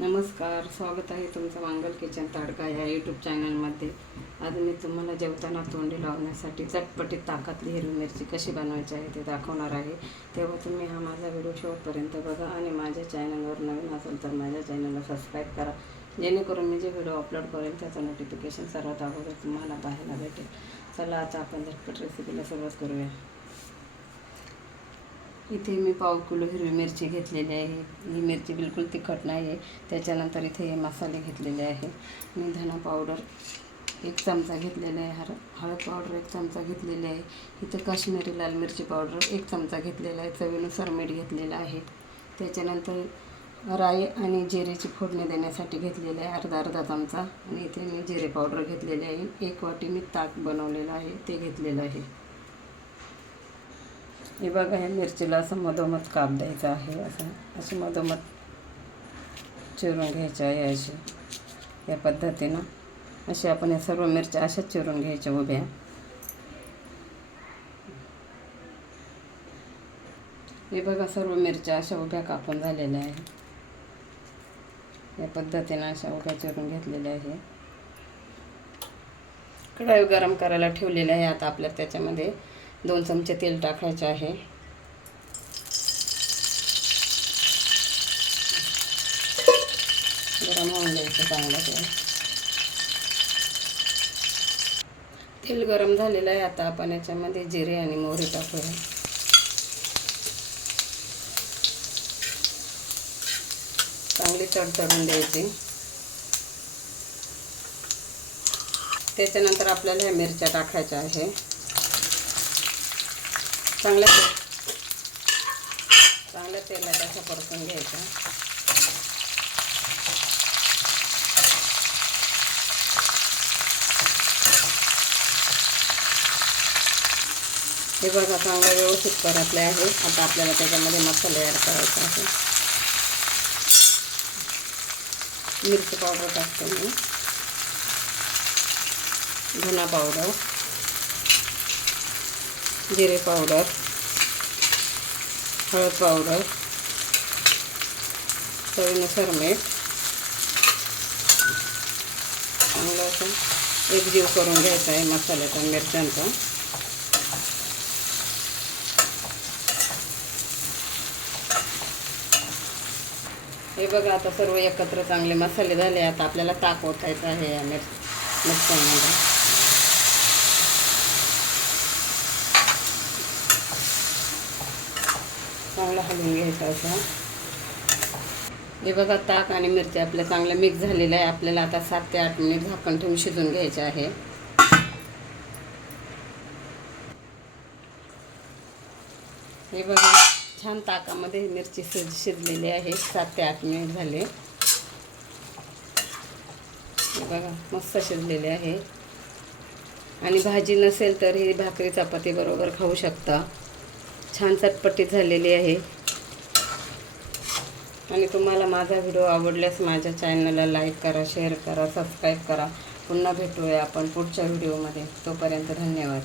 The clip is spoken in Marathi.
नमस्कार स्वागत आहे तुमचं मंगल किचन ताडका या यूट्यूब चॅनलमध्ये आज मी तुम्हाला जेवताना तोंडी लावण्यासाठी चटपटीत ताकातली हिरवी मिरची कशी बनवायची आहे ते दाखवणार आहे. तेव्हा तुम्ही हा माझा व्हिडिओ शेवटपर्यंत बघा आणि माझ्या चॅनलवर नवीन असेल तर माझ्या चॅनलला सबस्क्राईब करा. जेणेकरून मी जे व्हिडिओ अपलोड करेन त्याचं नोटिफिकेशन सर्वात अगोदर तुम्हाला पाहायला भेटेल. चला आता आपण झटपट रेसिपीला सुरुवात करूया. इथे मी पाव किलो हिरवी मिरची घेतलेली आहे. ही मिरची बिलकुल तिखट नाही आहे त्याच्यानंतर इथे हे मसाले घेतलेले आहे मी धना पावडर एक चमचा घेतलेला आहे. हर हळद पावडर एक चमचा घेतलेली आहे. इथं काश्मीरी लाल मिरची पावडर एक चमचा घेतलेला आहे. चवीनुसार मीठ घेतलेलं आहे. त्याच्यानंतर राई आणि जिरेची फोडणी देण्यासाठी घेतलेले आहे. अर्धा अर्धा चमचा. आणि इथे मी जिरे पावडर घेतलेले आहे. एक वाटी मी ताक बनवलेलं आहे. ते घेतलेलं आहे. हे बघा ह्या मिरचीला असं मधोमध काप द्यायचा आहे असं अशी मधोमध चिरून घ्यायचं आहे अशी. या पद्धतीनं अशी आपण या सर्व मिरच्या अशाच चिरून घ्यायच्या उभ्या. हे बघा सर्व मिरच्या अशा उभ्या कापून झालेल्या आहे या पद्धतीनं अशा उभ्या चिरून घेतलेल्या आहे कढाई गरम करायला ठेवलेल्या आहे आता आपल्या त्याच्यामध्ये. दोन चमचे तेल टाकायचे आहे. गरम होऊन द्यायचं चांगलं तेल तेल गरम झालेलं आहे आता आपण याच्यामध्ये जिरे आणि मोहरी टाकूया. चांगली तडतडून द्यायची. त्याच्यानंतर आपल्याला ह्या मिरच्या टाकायच्या आहे. चांगल्या तेल. चांगल्या तेलात असं परतून घ्यायचं. हे बघा चांगलं व्यवस्थित परतले आहे. आता आपल्याला त्याच्यामध्ये मसाले ॲड करायचा आहे. मिरची पावडर टाकतो मी. धना पावडर. जिरे पावडर हळद पावडर चवीनुसार मीठ चांगलं असं एकजीव करून घ्यायचा आहे मसाल्याचा मिरच्यांचा. हे बघा आता सर्व एकत्र चांगले मसाले झाले. आता आपल्याला ताक ओतायचं आहे या मिर मिरच्यांमध्ये. चांगला हलवून घ्यायचा असा. हे बघा ताक आणि मिरची आपल्या चांगलं मिक्स झालेलं आहे. आपल्याला आता सात ते आठ मिनिट झाकण ठेवून शिजून घ्यायचे आहे. हे बघा छान ताकामध्ये मिरची शिज शिजलेली आहे. सात ते आठ मिनिट झाले. हे बघा मस्त शिजलेले आहे. आणि भाजी नसेल तर ही भाकरी चपाती बरोबर खाऊ शकता. छान चटपटीत झालेली आहे. आणि तुम्हाला माझा व्हिडिओ आवडल्यास माझ्या चॅनलला लाईक करा शेअर करा सबस्क्राईब करा. पुन्हा भेटूया आपण पुढच्या व्हिडिओमध्ये तोपर्यंत धन्यवाद.